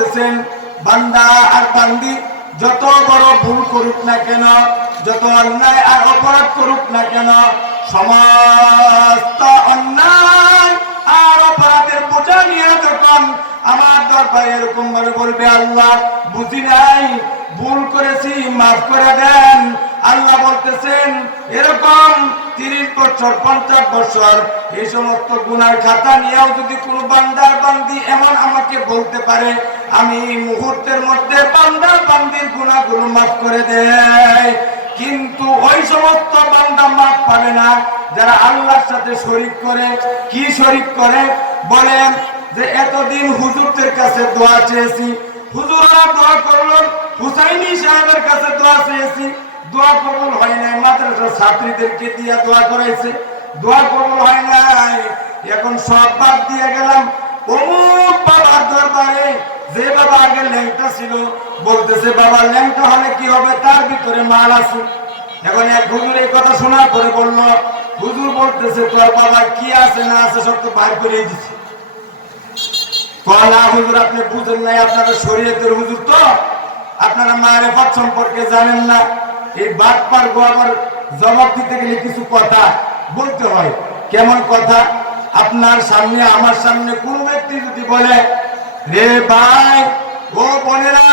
বলতেছেন, বান্দা আর বান্দি যত বড় ভুল করুক না কেন, যত অন্যায় আর অপরাধ করুক না কেন, সমস্ত অন্যায় আর অপরাধের বোঝা নিয়ে যখন আমার দরবারে এরকম ভাবে বলবে, আল্লাহ বুঝি নাই, ভুল করেছি, মাফ করে দেন। আল্লাহ বলতেছেন, এরকম 30 বছর 50 বছর এই সমস্ত গুনার খাতা নিয়েও যদি কোনো বান্দার বান্দি এমন আমাকে বলতে পারে, আমি মুহূর্তের মধ্যে বান্দার বান্দির গুনাহগুলো মাফ করে দেয়। কিন্তু ওই সমস্ত বান্দা মাফ পাবে না যারা আল্লাহর সাথে শরীক করে। কি শরীক করে? বলেন যে এতদিন হুজুরদের কাছে দোয়া চেয়েছি, হুজুররা দোয়া করলো, হুসাইনি সাহেবের কাছে দোয়া চেয়েছি, দোয়া কবুল হয় নাই, মাদ্রাসার ছাত্রীদেরকে দিয়ে দোয়া করাইছে, দোয়া কবুল হয় নাই, এখন সব বাদ দিয়ে গেলাম অমুক বাবার দরবারে। যে বাবা আগে ল্যাংটা ছিল বলতেছে, বাবা ল্যাংটা হলে কি হবে, তার ভিতরে মাল আছে। এখন এক হুজুর এই কথা শোনার পরে বলল, হুজুর বলতেছে তোর বাবা কি আছে না আছে সব তো বাইর করে দিচ্ছে। না হুজুর, আপনি বুঝেন নাই, আপনারা শরীয়তের হুজুর তো, আপনারা মারিফাত সম্পর্কে জানেন না। এই বাটপার গোয়াবার জবাব দিতে গেলে কিছু কথা বলতে হয়। কেমন কথা? আপনার সামনে আমার সামনে কোন ব্যক্তি যদি বলে, রে ভাই ও বোনেরা,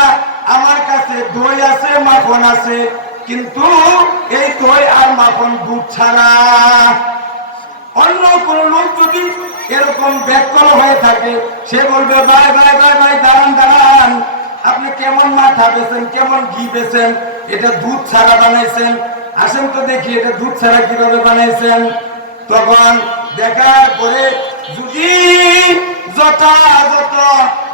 আমার কাছে দই আছে, মাখন আছে, কিন্তু এই দই আর মাখন দুধ ছাড়া। অন্য কোন লোক যদি এরকম ব্যাকল হয়ে থাকে, সে বলবে, ভাই ভাই ভাই ভাই দাঁড়ান দাঁড়ান, আপনি কেমন মাথা বেছেন, কেমন ঘি বেছেন, এটা দুধ ছাড়া বানাইছেন, আসেন তো দেখি এটা দুধ ছাড়া কিভাবে বানাইছেন। তখন দেখার পরে যদি যথাযথ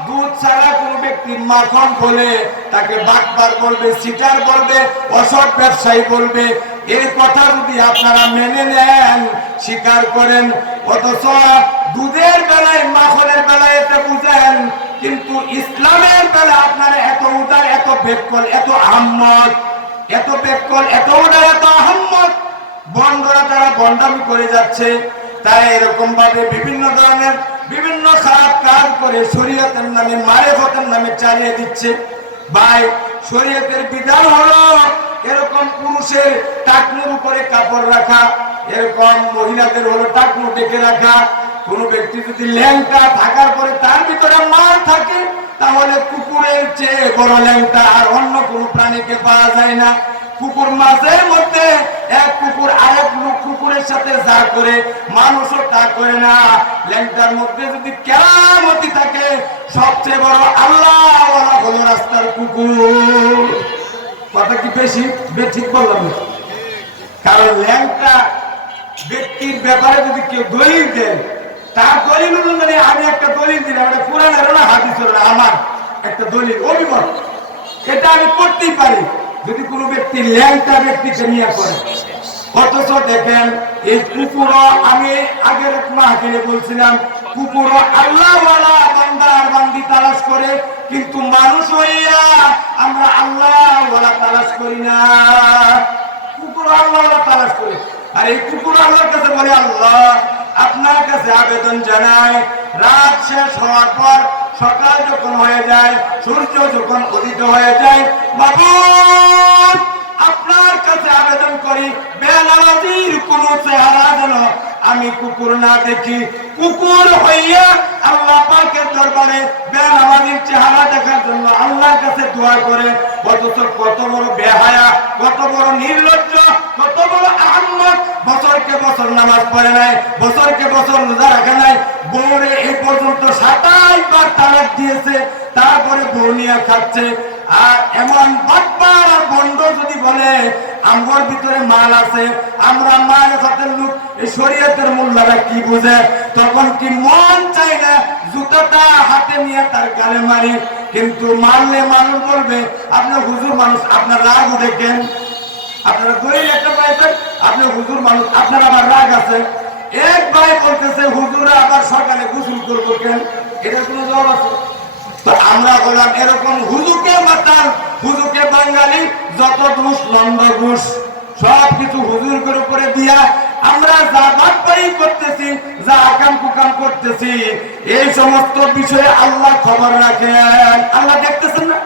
দুধ ছাড়া কোন ব্যক্তি মাখন বলে, তাকে বাটপার বলবে, সিটার বলবে, অসৎ ব্যবসায়ী বলবে। এই কথা যদি আপনারা মেনে নেন, স্বীকার করেন, অথচ দুধের বেলায় মাখনের বেলায় এটা বুঝেন, কিন্তু ইসলামের বেলা আপনারা এত উদার, এত বেকল, এত আহম্মদ, এত বেকল, এত উদার, এত আহম্মদ। বন্ডরা তারা বন্ডামি করে যাচ্ছে, তারা এরকম ভাবে বিভিন্ন ধরনের বিভিন্ন খারাপ কাজ করে শরীয়তের নামে, মারিফতের নামে চালিয়ে দিচ্ছে। ভাই, শরীয়তের বিধান হলো এরকম পুরুষের টাকনুর উপরে কাপড় রাখা, এরকম মহিলাদের হলো টাকনু ডেকে রাখা। কোন ব্যক্তি যদি ল্যাংটা থাকার পরে তার ভিতরে মাল থাকে, তাহলে কুকুরের চেয়ে বড় ল্যাংটা আর অন্য কোন প্রাণীকে পাওয়া যায় না। কুকুর মাঝে মধ্যে এক কুকুর আরেক কুকুরের সাথে যা করে, মানুষও তা করে না। ল্যাংটার মধ্যে যদি কেরামতি থাকে, সবচেয়ে বড় আল্লাহ হলো রাস্তার কুকুর। কথা কি বেশি ঠিক বললাম? কারণ ল্যাংটা ব্যক্তির ব্যাপারে যদি কেউ দলিল দেয়, তার দলিল অনুযায়ী আমি একটা দলিল দিলাম, এটা কোরআনের না হাদিসের না, আমার একটা দলিল অভিমত, এটা আমি করতেই পারি যদি কোনো ব্যক্তি ল্যাংটা ব্যক্তিকে নিয়ে করে। অথচ দেখেন এই কুকুর, আমি আগের মাহফিলে বলছিলাম, কুকুর আল্লাহওয়ালা বান্দা আর বান্দি তালাশ করে, কিন্তু মানুষ হইয়া আমরা আল্লাহওয়ালা তালাশ করি না। কুকুর আল্লাহওয়ালা তালাশ করে, আর এই কুকুর আল্লাহর কাছে বলে, আল্লাহ আপনার কাছে আবেদন জানাই, রাত শেষ হওয়ার পর সকাল যখন হয়ে যায়, সূর্য যখন উদিত হয়ে যায়, মাবুদ আপনার কাছে আবেদন করি, বেনামাজির কোন চেহারা যেন আমি কুকুর না দেখি। কুকুর হইয়া আল্লাহ পাকের দরবারে বেনামাজির চেহারা দেখার জন্য আল্লাহর কাছে দোয়া করে। অথচ কত বড় বেহায়া, কত বড় নির্লজ্জ, কত বড় আহম্মদ, বছরকে বছর নামাজ পড়ে নাই, বছরকে বছর রোজা রাখে নাই, বউরে এই পর্যন্ত 27 বার তালাক দিয়েছে, তারপরে বউ নিয়ে খাচ্ছে। আর এমন বাটপার আর বন্ড যদি বলে আমার ভিতরে মাল আছে, আমরা মারিফতের লোক, এই শরীয়তের মোল্লারা কি বুঝে, তখন কি মন চাই না জুতাটা হাতে নিয়ে তার গালে মারি। কিন্তু মারলে মানুষ বলবে, আপনার হুজুর মানুষ, আপনার রাগ দেখেন, আপনারা দলিল একটা পাইছেন, আপনি হুজুর মানুষ, আপনার আবার রাগ আছে। এক ভাই বলতেছে, হুজুরা আবার সকালে গোসল করবো কেন? এটা কোনো জবাব আছে? তো আমরা বললাম এরকম হুজুকে মাতাল, হুজুকে বাঙালি, যত ঘুষ লন্ড ঘুষ সবকিছু হুজুরের উপরে দিয়া আমরা যা বাটপারি করতেছি, যা আকাম কুকাম করতেছি, এই সমস্ত বিষয়ে আল্লাহ খবর রাখেন। আল্লাহ দেখতেছেন না?